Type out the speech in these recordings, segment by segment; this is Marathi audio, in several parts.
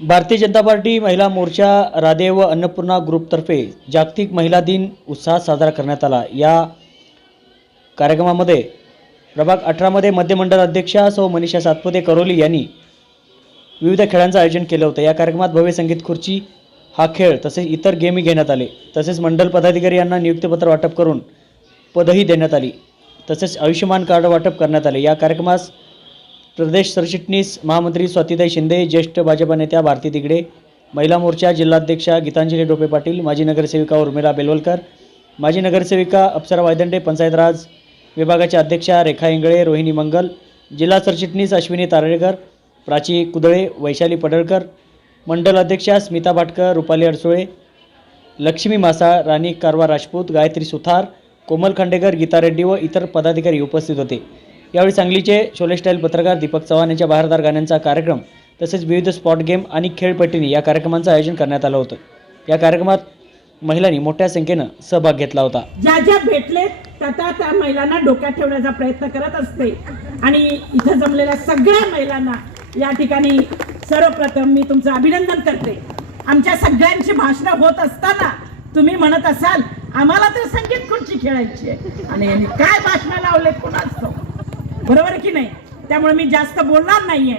भारतीय जनता पार्टी महिला मोर्चा राधे व अन्नपूर्णा ग्रुपतर्फे जागतिक महिला दिन उत्साहात साजरा करण्यात आला. या कार्यक्रमामध्ये प्रभाग अठरामध्ये मध्यमंडळ अध्यक्षा सौ मनीषा सातपुते करोली यांनी विविध खेळांचं आयोजन केलं होतं. या कार्यक्रमात भव्य संगीत खुर्ची हा खेळ तसेच इतर गेमही घेण्यात आले. तसेच मंडल पदाधिकारी यांना नियुक्तीपत्र वाटप करून पदही देण्यात आली. तसेच आयुष्यमान कार्ड वाटप करण्यात आले. या कार्यक्रमास प्रदेश सरचिटणीस महामंत्री स्वातीताई शिंदे ज्येष्ठ भाजपा नेत्या भारती तिगडे महिला मोर्चा जिल्हाध्यक्षा गीतांजली डोपे पाटील माजी नगरसेविका उर्मिला बेलवलकर माजी नगरसेविका अप्सरा वायदंडे पंचायतराज विभागाच्या अध्यक्षा रेखा इंगळे रोहिणी मंगल जिल्हा सरचिटणीस अश्विनी तारळेकर प्राची कुदळे वैशाली पडळकर मंडल अध्यक्षा स्मिता भाटकर रुपाली अडसुळे लक्ष्मी मासा राणी कारवा राजपूत गायत्री सुथार कोमल खांडेकर गीता रेड्डी व इतर पदाधिकारी उपस्थित होते. यावेळी सांगलीचे शोले स्टाईल पत्रकार दीपक चव्हाण यांच्या बहारदार गाण्यांचा कार्यक्रम तसेच विविध स्पॉट गेम आणि खेळपट्टीने या कार्यक्रमांचं आयोजन करण्यात आलं होतं. या कार्यक्रमात महिलांनी मोठ्या संख्येनं सहभाग घेतला होता. ज्या ज्या भेटले त्या त्या महिलांना डोक्यात ठेवण्याचा प्रयत्न करत असते. आणि इथं जमलेल्या सगळ्या महिलांना या ठिकाणी सर्वप्रथम मी तुमचं अभिनंदन करते. आमच्या सगळ्यांची भाषणं होत असताना तुम्ही म्हणत असाल आम्हाला तर संगीत खुर्ची खेळायची आहे. आणि काय भाषणं लावलेत कोणाच? बरोबर की नाही? त्यामुळे मी जास्त बोलणार नाहीये.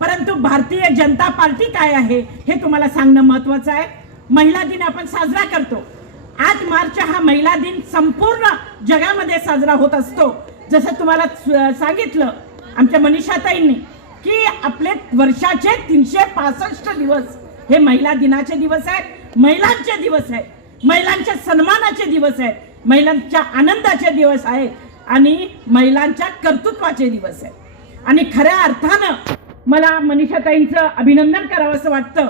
परंतु भारतीय जनता पार्टी काय आहे हे तुम्हाला सांगणं महत्वाचं आहे. महिला दिन आपण साजरा करतो. आठ मार्च हा महिला दिन संपूर्ण जगामध्ये साजरा होत असतो. जसं तुम्हाला सांगितलं आमच्या मनीषाताईंनी की आपले वर्षाचे तीनशे पासष्ट दिवस हे महिला दिनाचे दिवस आहेत महिलांचे दिवस आहेत महिलांच्या सन्मानाचे दिवस आहेत महिलांच्या आनंदाचे दिवस आहेत. आणि महिलांच्या कर्तृत्वाचे दिवस आहेत. आणि खऱ्या अर्थानं मला मनीषाताईंचं अभिनंदन करावं असं वाटतं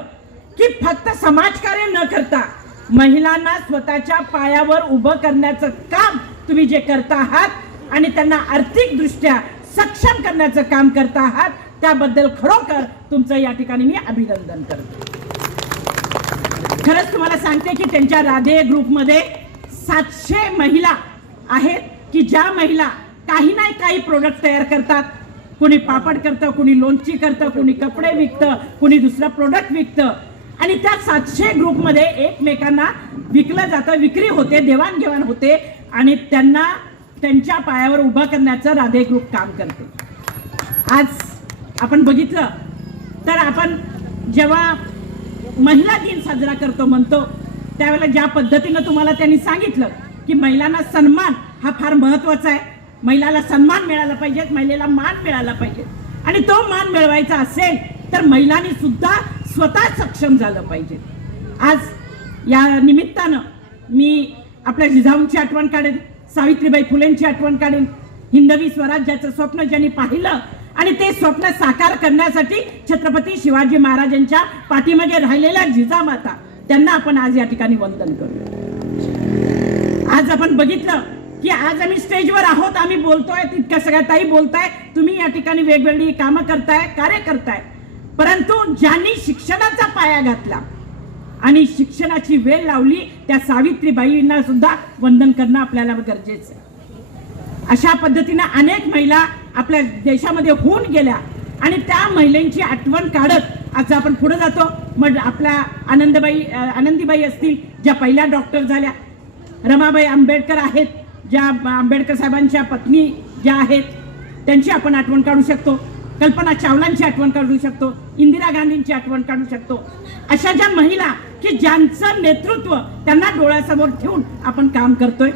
की फक्त समाजकार्य न करता महिलांना स्वतःच्या पायावर उभं करण्याचं काम तुम्ही जे करता आहात आणि त्यांना आर्थिकदृष्ट्या सक्षम करण्याचं काम करता आहात त्याबद्दल खरोखर तुमचं या ठिकाणी मी अभिनंदन करते. खरंच तुम्हाला सांगते की त्यांच्या राधे ग्रुपमध्ये सातशे महिला आहेत. की ज्या महिला काही नाही काही प्रोडक्ट तयार करतात. कुणी पापड करतं कुणी लोणची करतं कुणी कपडे विकतं कुणी दुसरं प्रोडक्ट विकतं. आणि त्या सातशे ग्रुपमध्ये एकमेकांना विकलं जातं विक्री होते देवाणघेवाण होते आणि त्यांना त्यांच्या पायावर उभं करण्याचं राधे ग्रुप काम करते. आज आपण बघितलं तर आपण जेव्हा महिला दिन साजरा करतो म्हणतो त्यावेळेला ज्या पद्धतीनं तुम्हाला त्यांनी सांगितलं की महिलांना सन्मान हा फार महत्त्वाचा आहे. महिलाला सन्मान मिळाला पाहिजे महिलेला मान मिळाला पाहिजे. आणि तो मान मिळवायचा असेल तर महिलांनी सुद्धा स्वतः सक्षम झालं पाहिजे. आज या निमित्तानं मी आपल्या जिजाऊंची आठवण काढेन सावित्रीबाई फुलेंची आठवण काढेन. हिंदवी स्वराज्याचं स्वप्न ज्यांनी पाहिलं आणि ते स्वप्न साकार करण्यासाठी छत्रपती शिवाजी महाराजांच्या पाठीमागे राहिलेल्या जिजामाता त्यांना आपण आज या ठिकाणी वंदन करू आज आपण बघितलं की आज आम्ही स्टेजवर आहोत आम्ही बोलतोय तितक्या सगळ्या ताई बोलताय तुम्ही या ठिकाणी वेगवेगळी कामं करताय कार्य करताय परंतु ज्यांनी शिक्षणाचा पाया घातला आणि शिक्षणाची वेळ लावली त्या सावित्रीबाईंना सुद्धा वंदन करणं आपल्याला गरजेचं आहे. अशा पद्धतीनं अनेक महिला आपल्या देशामध्ये होऊन गेल्या आणि त्या महिलांची आठवण काढत आज आपण पुढे जातो. मग आपल्या आनंदबाई आनंदीबाई असतील ज्या पहिल्या डॉक्टर झाल्या रमाबाई आंबेडकर आहेत ज्या आंबेडकर साहेबांच्या पत्नी ज्या आहेत त्यांची आपण आठवण काढू शकतो. कल्पना चावलांची आठवण काढू शकतो. इंदिरा गांधींची आठवण काढू शकतो. अशा ज्या महिला की ज्यांचं नेतृत्व त्यांना डोळ्यासमोर ठेवून आपण काम करतोय.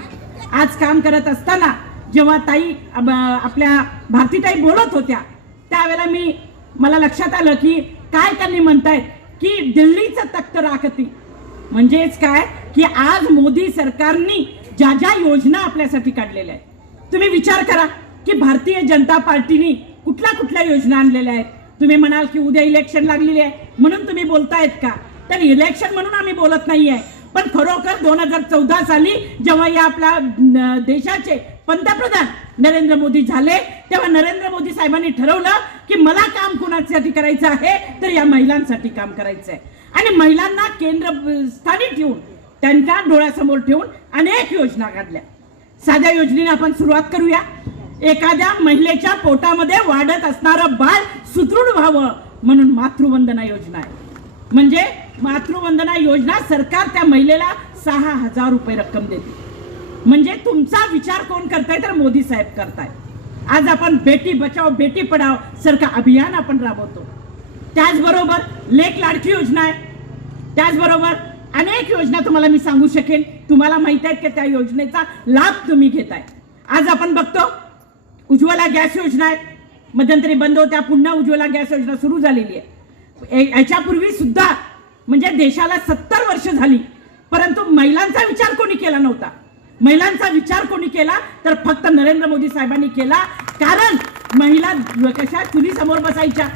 आज काम करत असताना जेव्हा ताई आपल्या भारतीताई बोलत होत्या त्यावेळेला मी मला लक्षात आलं की काय त्यांनी म्हणतायत की दिल्लीचं तख्त राखती. म्हणजेच काय? की आज मोदी सरकारनी ज्या ज्या योजना आपल्यासाठी काढलेल्या आहेत तुम्ही विचार करा की भारतीय जनता पार्टीने कुठल्या कुठल्या योजना आणलेल्या आहेत? तुम्ही म्हणाल की उद्या इलेक्शन लागलेली आहे. म्हणून तुम्ही बोलतायत का? तर इलेक्शन म्हणून आम्ही बोलत नाहीये. पण खरोखर दोन हजार चौदा साली जेव्हा या आपल्या देशाचे पंतप्रधान नरेंद्र मोदी झाले तेव्हा नरेंद्र मोदी साहेबांनी ठरवलं की मला काम कोणासाठी करायचं आहे? तर या महिलांसाठी काम करायचं आहे आणि महिलांना केंद्र स्थानी ठेवून त्यांच्या डोळ्यासमोर ठेवून अनेक योजना काढल्या. साध्या योजनेने आपण सुरुवात करूया. एखाद्या महिलेच्या पोटामध्ये वाढत असणारं बाळ सुदृढ व्हावं म्हणून मातृवंदना योजना आहे. म्हणजे मातृवंदना योजना सरकार त्या महिलेला सहा हजार रुपये रक्कम देते. म्हणजे तुमचा विचार कोण करताय तर मोदी साहेब करताय. आज आपण बेटी बचाव बेटी पढाव सारखं अभियान आपण राबवतो. त्याचबरोबर लेख लाडकी योजना आहे. त्याचबरोबर अनेक योजना तुम्हाला मी सांगू शकेन. तुम्हाला माहीत आहे की त्या योजनेचा लाभ तुम्ही घेताय. आज आपण बघतो उज्ज्वला गॅस योजना आहे. मध्यंतरी बंद होत्या पुन्हा उज्ज्वला गॅस योजना सुरू झालेली आहे. याच्यापूर्वी सुद्धा म्हणजे देशाला सत्तर वर्ष झाली परंतु महिलांचा विचार कोणी केला नव्हता. महिलांचा विचार कोणी केला तर फक्त नरेंद्र मोदी साहेबांनी केला. कारण महिला कशा चुलीसमोर बसायच्या.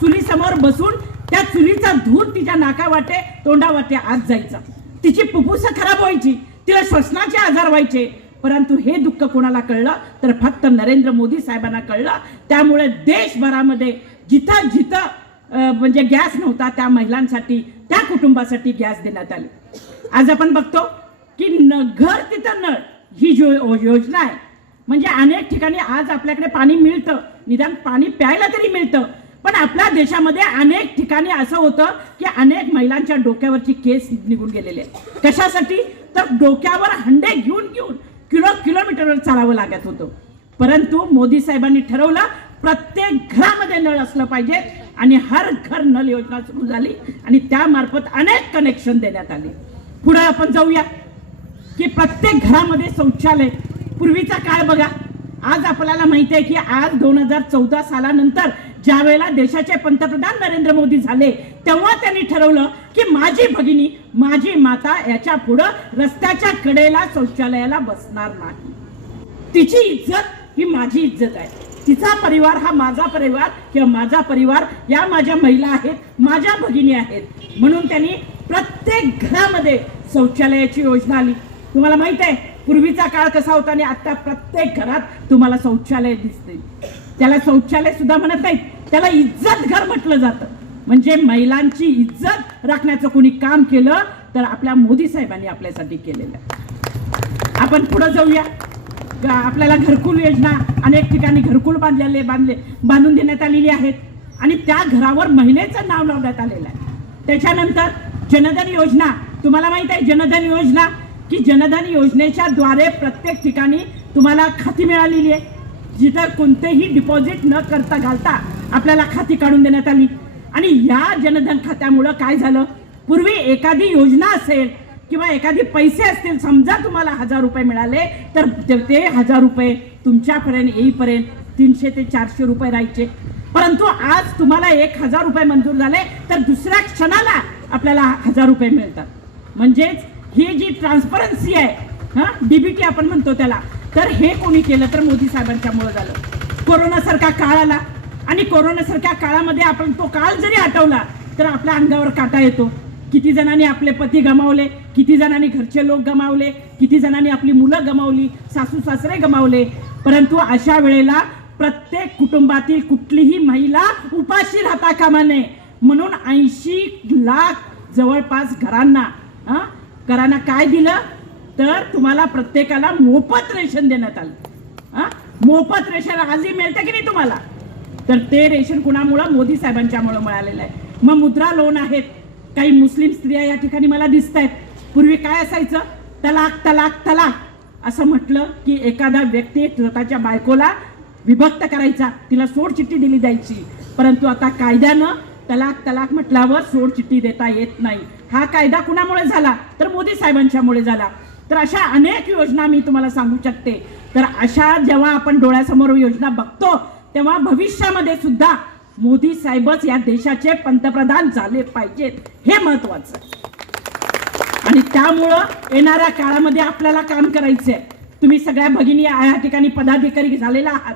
चुलीसमोर बसून त्या चुलीचा धूर तिच्या नाकावाटे तोंडावाटे आत जायचा. तिची फुफ्फुस खराब व्हायची तिला श्वसनाचे आजार व्हायचे. परंतु हे दुःख कोणाला कळलं? तर फक्त नरेंद्र मोदी साहेबांना कळलं. त्यामुळे देशभरामध्ये जिथं जिथं म्हणजे गॅस नव्हता त्या महिलांसाठी त्या कुटुंबासाठी गॅस देण्यात आले. आज आपण बघतो की न घर तिथं नळ ही जो योजना आहे. म्हणजे अनेक ठिकाणी आज आपल्याकडे पाणी मिळतं. निदान पाणी प्यायला तरी मिळतं. पण आपल्या देशामध्ये अनेक ठिकाणी असं होतं की अनेक महिलांच्या डोक्यावरची केस निघून गेलेले कशासाठी? तर डोक्यावर हंडे घेऊन घेऊन किलो किलोमीटरवर चालावं लागत होतं. परंतु मोदी साहेबांनी ठरवलं प्रत्येक घरामध्ये नळ असलं पाहिजे आणि हर घर नळ योजना सुरू झाली आणि त्यामार्फत अनेक कनेक्शन देण्यात आले. पुढे आपण जाऊया की प्रत्येक घरामध्ये शौचालय. पूर्वीचा काळ बघा आज आपल्याला माहिती आहे की आज दोन हजार चौदा सालानंतर ज्या वेळेला देशाचे पंतप्रधान नरेंद्र मोदी झाले तेव्हा त्यांनी ठरवलं की माझी भगिनी माझी माता याच्या पुढं रस्त्याच्या कडेला शौचालयाला बसणार नाही. तिची इज्जत ही माझी इज्जत आहे. तिचा परिवार हा माझा परिवार किंवा माझा परिवार या माझ्या महिला आहेत माझ्या भगिनी आहेत. म्हणून त्यांनी प्रत्येक घरामध्ये शौचालयाची योजना आली तुम्हाला माहीत आहे पूर्वीचा काळ कसा होता आणि आता प्रत्येक घरात तुम्हाला शौचालय दिसते त्याला शौचालय सुद्धा म्हणत नाहीत. त्याला इज्जत घर म्हटलं जातं. म्हणजे महिलांची इज्जत राखण्याचं कोणी काम केलं तर आपल्या मोदी साहेबांनी आपल्यासाठी केलेलं आहे. आपण पुढं जाऊया. आपल्याला घरकुल योजना अनेक ठिकाणी घरकुल बांधलेले बांधले बांधून देण्यात आलेली आहेत. आणि त्या घरावर महिलेचं नाव लावण्यात आलेलं आहे. त्याच्यानंतर जनधन योजना. तुम्हाला माहीत आहे जनधन योजना? की जनधन योजनेच्या द्वारे प्रत्येक ठिकाणी तुम्हाला खाती मिळालेली आहे. जिथं कोणतेही डिपॉझिट न करता घालता आपल्याला खाती काढून देण्यात आली. आणि या जनधन खात्यामुळं काय झालं? पूर्वी एखादी योजना असेल किंवा एखादी पैसे असतील समजा तुम्हाला हजार रुपये मिळाले तर ते- हजार रुपये तुमच्यापर्यंत येईपर्यंत तीनशे ते चारशे रुपये राहायचे. परंतु आज तुम्हाला एक हजार रुपये मंजूर झाले तर दुसऱ्या क्षणाला आपल्याला हजार रुपये मिळतात. म्हणजेच ही जी ट्रान्सपरन्सी आहे हा? डीबीटी आपण म्हणतो त्याला. तर हे कोणी केलं तर मोदी साहेबांच्यामुळं झालं. कोरोनासारखा काळ आला. आणि कोरोनासारख्या काळामध्ये आपण तो काळ जरी आठवला तर आपल्या अंगावर काटा येतो. किती जणांनी आपले पती गमावले किती जणांनी घरचे लोक गमावले किती जणांनी आपली मुलं गमावली सासू सासरे गमावले. परंतु अशा वेळेला प्रत्येक कुटुंबातील कुठलीही महिला उपाशी राहता कामा नये म्हणून ऐंशी लाख जवळपास घरांना घरांना काय दिलं? तर तुम्हाला प्रत्येकाला मोफत रेशन देण्यात आलं. मोफत रेशन आजही मिळतं की नाही तुम्हाला? तर ते रेशन कुणामुळं? मोदी साहेबांच्यामुळं मिळालेलं आहे. मग मुद्रा लोन आहेत. काही मुस्लिम स्त्रिया या ठिकाणी मला दिसत आहेत पूर्वी काय असायचं? तलाक तलाक तलाक. असं म्हटलं की एखादा व्यक्ती स्वतःच्या बायकोला विभक्त करायचा. तिला सोडचिठ्ठी दिली जायची. परंतु आता कायद्यानं तलाक तलाक म्हटल्यावर सोडचिठ्ठी देता येत नाही. हा कायदा कुणामुळे झाला? तर मोदी साहेबांच्यामुळे झाला. तर अशा अनेक योजना मी तुम्हाला सांगू शकते. तर अशा जेव्हा आपण डोळ्यासमोर योजना बघतो तेव्हा भविष्यामध्ये सुद्धा मोदी साहेबच या देशाचे पंतप्रधान झाले पाहिजेत. हे महत्वाचं आहे. आणि त्यामुळं येणाऱ्या काळामध्ये आपल्याला काम करायचं आहे तुम्ही सगळ्या भगिनी या ठिकाणी पदाधिकारी झालेला आहात.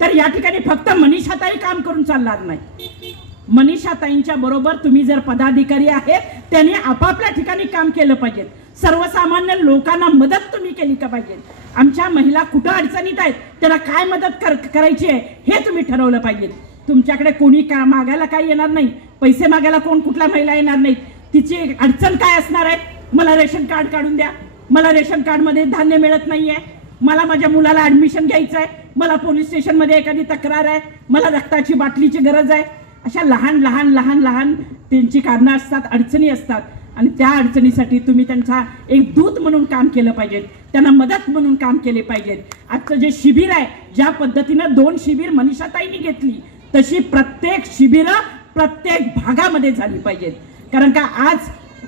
तर या ठिकाणी फक्त मनीषाताई काम करून चालणार नाही. मनीषाताईंच्या बरोबर तुम्ही जर पदाधिकारी आहेत त्यांनी आपापल्या ठिकाणी काम केलं पाहिजे सर्वसामान्य लोकांना मदत तुम्ही केली का पाहिजे आमच्या महिला कुठं अडचणीत आहेत? त्याला काय मदत कर करायची आहे हे तुम्ही ठरवलं पाहिजे. तुमच्याकडे कोणी का मागायला काही येणार नाही? पैसे मागायला कोण कुठल्या महिला येणार नाही? तिची अडचण काय असणार आहे? मला रेशन कार्ड काढून द्या. मला रेशन कार्डमध्ये धान्य मिळत नाहीये. मला माझ्या मुलाला ॲडमिशन घ्यायचं आहे मला पोलीस स्टेशनमध्ये एखादी तक्रार आहे. मला रक्ताची बाटलीची गरज आहे. अशा लहान लहान लहान लहान त्यांची कारणं असतात अडचणी असतात. आणि त्या अडचणीसाठी तुम्ही त्यांचा एक दूत म्हणून काम केलं पाहिजे. त्यांना मदत म्हणून काम केले पाहिजेत आजचं जे शिबिर आहे ज्या पद्धतीनं दोन शिबिर मनीषाताईंनी घेतली तशी प्रत्येक शिबिरं प्रत्येक भागामध्ये झाली पाहिजेत. कारण का आज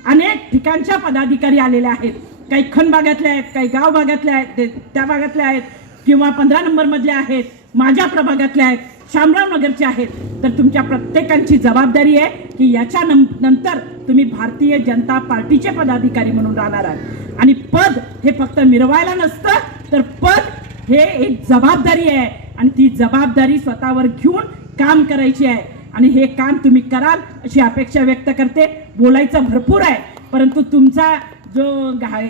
अनेक ठिकाणच्या पदाधिकारी आलेले आहेत. काही खन भागातले आहेत काही गाव भागातले आहेत ते- त्या भागातले आहेत किंवा पंधरा नंबरमधल्या आहेत माझ्या प्रभागातले आहेत शामराव नगरचे आहेत. तर तुमच्या प्रत्येकांची जबाबदारी आहे की याच्या नंतर तुम्ही भारतीय जनता पार्टीचे पदाधिकारी म्हणून राहणार आहात. आणि पद हे फक्त मिरवायला नसतं तर पद हे एक जबाबदारी आहे. आणि ती जबाबदारी स्वतःवर घेऊन काम करायची आहे. आणि हे काम तुम्ही कराल अशी अपेक्षा व्यक्त करते. बोलायचं भरपूर आहे परंतु तुमचा जो घा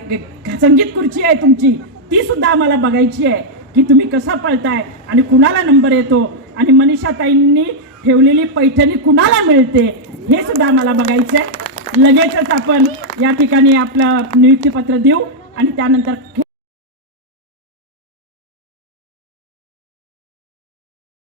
संगीत खुर्ची आहे तुमची ती सुद्धा आम्हाला बघायची आहे की तुम्ही कसं पळताय आणि कुणाला नंबर येतो. आणि मनीषाताईंनी ठेवलेली पैठणी कुणाला मिळते? हे सुद्धा आम्हाला बघायचं आहे लगेचच आपण या ठिकाणी आपलं नियुक्तीपत्र देऊ आणि त्यानंतर